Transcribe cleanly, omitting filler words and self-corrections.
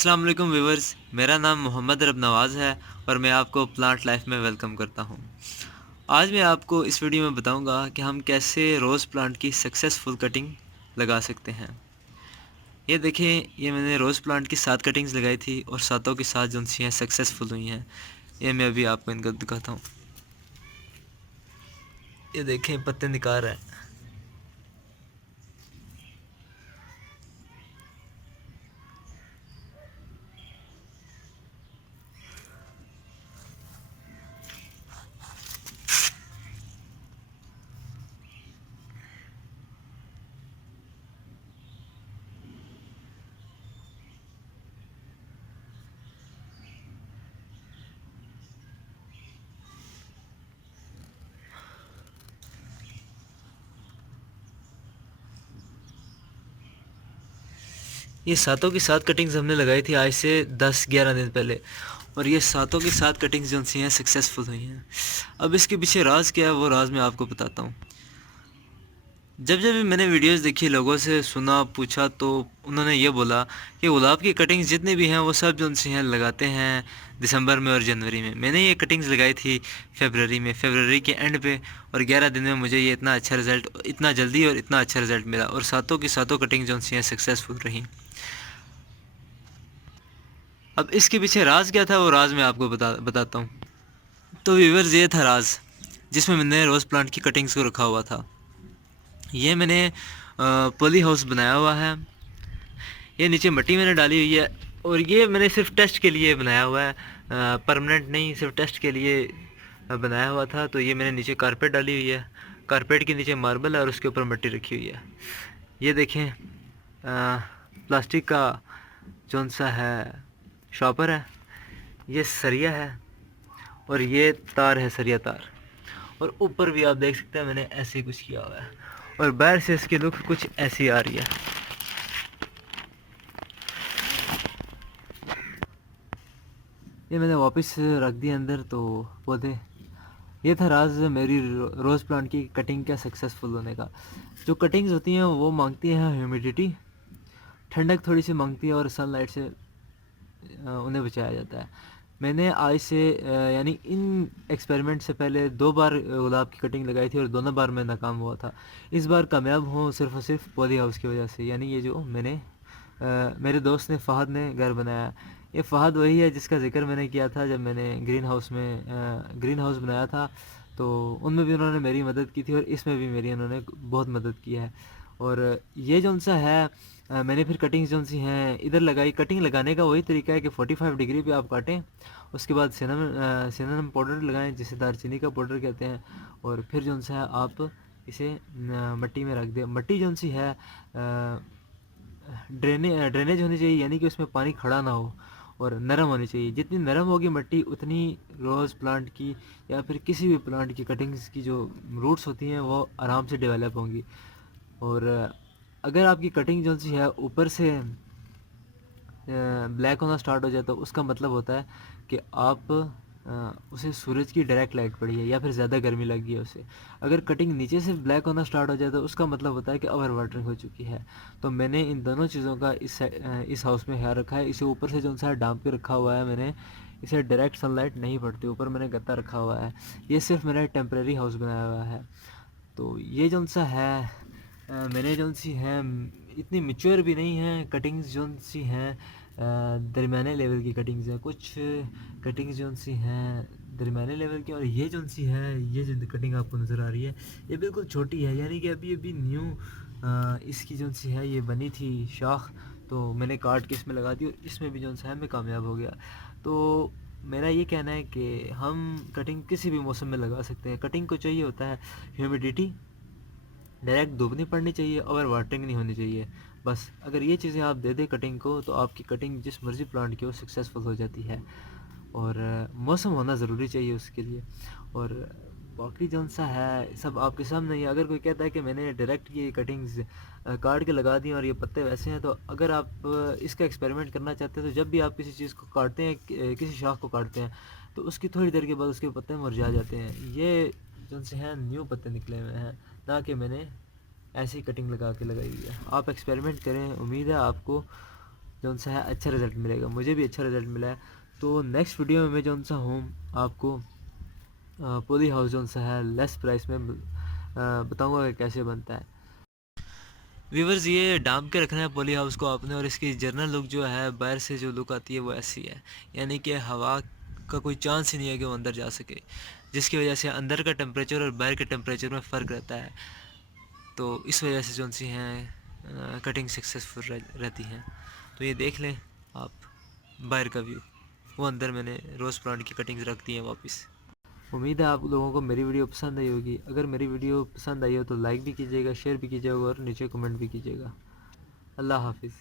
अस्सलाम वालेकुम व्यूवर्स, मेरा नाम मोहम्मद रब नवाज़ है और मैं आपको प्लांट लाइफ में वेलकम करता हूँ। आज मैं आपको इस वीडियो में बताऊँगा कि हम कैसे रोज़ प्लांट की सक्सेसफुल कटिंग लगा सकते हैं। ये देखें, ये मैंने रोज़ प्लांट की 7 कटिंग्स लगाई थी और सातों की 7 जो सी हैं सक्सेसफुल हुई हैं। ये मैं अभी आपको इनका दिखाता हूँ। ये देखें, पत्ते निकाल रहा है। ये सातों की 7 कटिंग्स हमने लगाई थी आज से 10-11 दिन पहले और ये सातों की 7 कटिंग्स जो सी हैं सक्सेसफुल हुई हैं। अब इसके पीछे राज क्या है, वो राज मैं आपको बताता हूँ। जब जब भी मैंने वीडियोस देखी, लोगों से सुना, पूछा, तो उन्होंने ये बोला कि गुलाब की कटिंग्स जितनी भी हैं वो सब जो उनसे हैं लगाते हैं दिसंबर में और जनवरी में। मैंने ये कटिंग्स लगाई थी फरवरी के एंड पे और 11 दिन में मुझे ये इतना अच्छा रिज़ल्ट, इतना जल्दी और इतना अच्छा रिज़ल्ट मिला और सातों की सातों कटिंग जो उनसे हैं सक्सेसफुल रही। अब इसके पीछे राज क्या था, वो राज मैं आपको बताता हूँ। तो व्यूअर्स, ये था राज जिसमें मैंने रोज़ प्लांट की कटिंग्स को रखा हुआ था। ये मैंने पॉली हाउस बनाया हुआ है। ये नीचे मिट्टी मैंने डाली हुई है और ये मैंने सिर्फ टेस्ट के लिए बनाया हुआ है, परमानेंट नहीं, सिर्फ टेस्ट के लिए बनाया हुआ था। तो ये मैंने नीचे कारपेट डाली हुई है, कारपेट के नीचे मार्बल है और उसके ऊपर मिट्टी रखी हुई है। ये देखें, प्लास्टिक का जौन सा है शॉपर है, ये सरिया है और ये तार है, सरिया तार। और ऊपर भी आप देख सकते हैं मैंने ऐसे ही कुछ किया हुआ है और बाहर से इसकी लुक कुछ ऐसी आ रही है। ये मैंने वापस रख दिया अंदर तो पौधे। ये था राज मेरी रोज़ प्लांट की कटिंग का सक्सेसफुल होने का। जो कटिंग्स होती हैं वो मांगती हैं ह्यूमिडिटी, ठंडक थोड़ी सी मांगती है और सनलाइट से उन्हें बचाया जाता है। मैंने आज से यानी इन एक्सपेरिमेंट से पहले 2 बार गुलाब की कटिंग लगाई थी और दोनों बार मैं नाकाम हुआ था। इस बार कामयाब हूँ सिर्फ़ और सिर्फ पॉली हाउस की वजह से। यानी ये जो मैंने मेरे दोस्त ने, फ़हद ने घर बनाया। ये फ़हद वही है जिसका ज़िक्र मैंने किया था जब मैंने ग्रीन हाउस बनाया था। तो उनमें भी उन्होंने मेरी मदद की थी और इसमें भी मेरी उन्होंने बहुत मदद की है। और ये जौन सा है, मैंने फिर कटिंग्स जौन सी हैं इधर लगाई। कटिंग लगाने का वही तरीका है कि 45 डिग्री पे आप काटें, उसके बाद सिनेमन पाउडर लगाएं जिसे दालचीनी का पाउडर कहते हैं, और फिर जौन सा है आप इसे मिट्टी में रख दें। मिट्टी जौन सी है ड्रेनेज होनी चाहिए, यानी कि उसमें पानी खड़ा ना हो और नरम होनी चाहिए। जितनी नरम होगी मिट्टी उतनी रोज़ प्लांट की या फिर किसी भी प्लांट की कटिंग्स की जो रूट्स होती हैं वो आराम से डेवलप होंगी। और अगर आपकी कटिंग जो सी है ऊपर से ब्लैक होना स्टार्ट हो जाए तो उसका मतलब होता है कि आप उसे सूरज की डायरेक्ट लाइट पड़ी है या फिर ज़्यादा गर्मी लगी है उसे। अगर कटिंग नीचे से ब्लैक होना स्टार्ट हो जाए तो उसका मतलब होता है कि ओवर वाटरिंग हो चुकी है। तो मैंने इन दोनों चीज़ों का इस हाउस में ख्याल रखा है। इसे ऊपर से जो सा डांप के रखा हुआ है मैंने, इसे डायरेक्ट सनलाइट नहीं पड़ती। ऊपर मैंने गत्ता रखा हुआ है। ये सिर्फ मैंने टेम्प्रेरी हाउस बनाया हुआ है। तो ये जौन सा है मैंने जौन सी हैं इतनी मैच्योर भी नहीं है कटिंग्स, जौन सी हैं दरमियाने लेवल की कटिंग्स हैं। कुछ कटिंग्स जौन सी हैं दरमियाने लेवल की, और ये जौन सी है, ये जो कटिंग आपको नज़र आ रही है ये बिल्कुल छोटी है, यानी कि अभी अभी न्यू इसकी जौन सी है ये बनी थी शाख। तो मैंने काट के इसमें लगा दी और इसमें भी जौन सा है मैं कामयाब हो गया। तो मेरा ये कहना है कि हम कटिंग किसी भी मौसम में लगा सकते हैं। कटिंग को चाहिए होता है ह्यूमिडिटी, डायरेक्ट धूप नहीं पड़नी चाहिए और वाटरिंग नहीं होनी चाहिए। बस अगर ये चीज़ें आप दे दें कटिंग को तो आपकी कटिंग जिस मर्ज़ी प्लांट की हो सक्सेसफुल हो जाती है। और मौसम होना ज़रूरी चाहिए उसके लिए। और बाकी जौन सा है सब आपके सामने ही है। अगर कोई कहता है कि मैंने डायरेक्ट ये कटिंग्स काट के लगा दी और ये पत्ते वैसे हैं, तो अगर आप इसका एक्सपेरिमेंट करना चाहते हैं तो जब भी आप किसी चीज़ को काटते हैं, किसी शाख को काटते हैं, तो उसकी थोड़ी देर के बाद उसके पत्ते मुरझा जाते हैं। ये जौन से हैं न्यू पत्ते निकले हुए हैं, ना कि मैंने ऐसी कटिंग लगा के लगाई हुई है। आप एक्सपेरिमेंट करें, उम्मीद है आपको जो सा है अच्छा रिज़ल्ट मिलेगा। मुझे भी अच्छा रिज़ल्ट मिला है। तो नेक्स्ट वीडियो में मैं जो सा हूँ आपको पॉली हाउस जो सा है लेस प्राइस में बताऊँगा कि कैसे बनता है। व्यूवर्स, ये डाम के रखना है पॉली हाउस को आपने, और इसकी जर्नल लुक जो है, बाहर से जो लुक आती है वो ऐसी है, यानी कि हवा का कोई चांस ही नहीं है कि वो अंदर जा सके, जिसकी वजह से अंदर का टेम्परेचर और बाहर के टेम्परेचर में फ़र्क रहता है। तो इस वजह से जो सी हैं कटिंग सक्सेसफुल रहती हैं। तो ये देख लें आप बाहर का व्यू, वो अंदर मैंने रोज़ प्लांट की कटिंग्स रख दी हैं वापस। उम्मीद है आप लोगों को मेरी वीडियो पसंद आई होगी। अगर मेरी वीडियो पसंद आई हो तो लाइक भी कीजिएगा, शेयर भी कीजिएगा और नीचे कमेंट भी कीजिएगा। अल्लाह हाफिज़।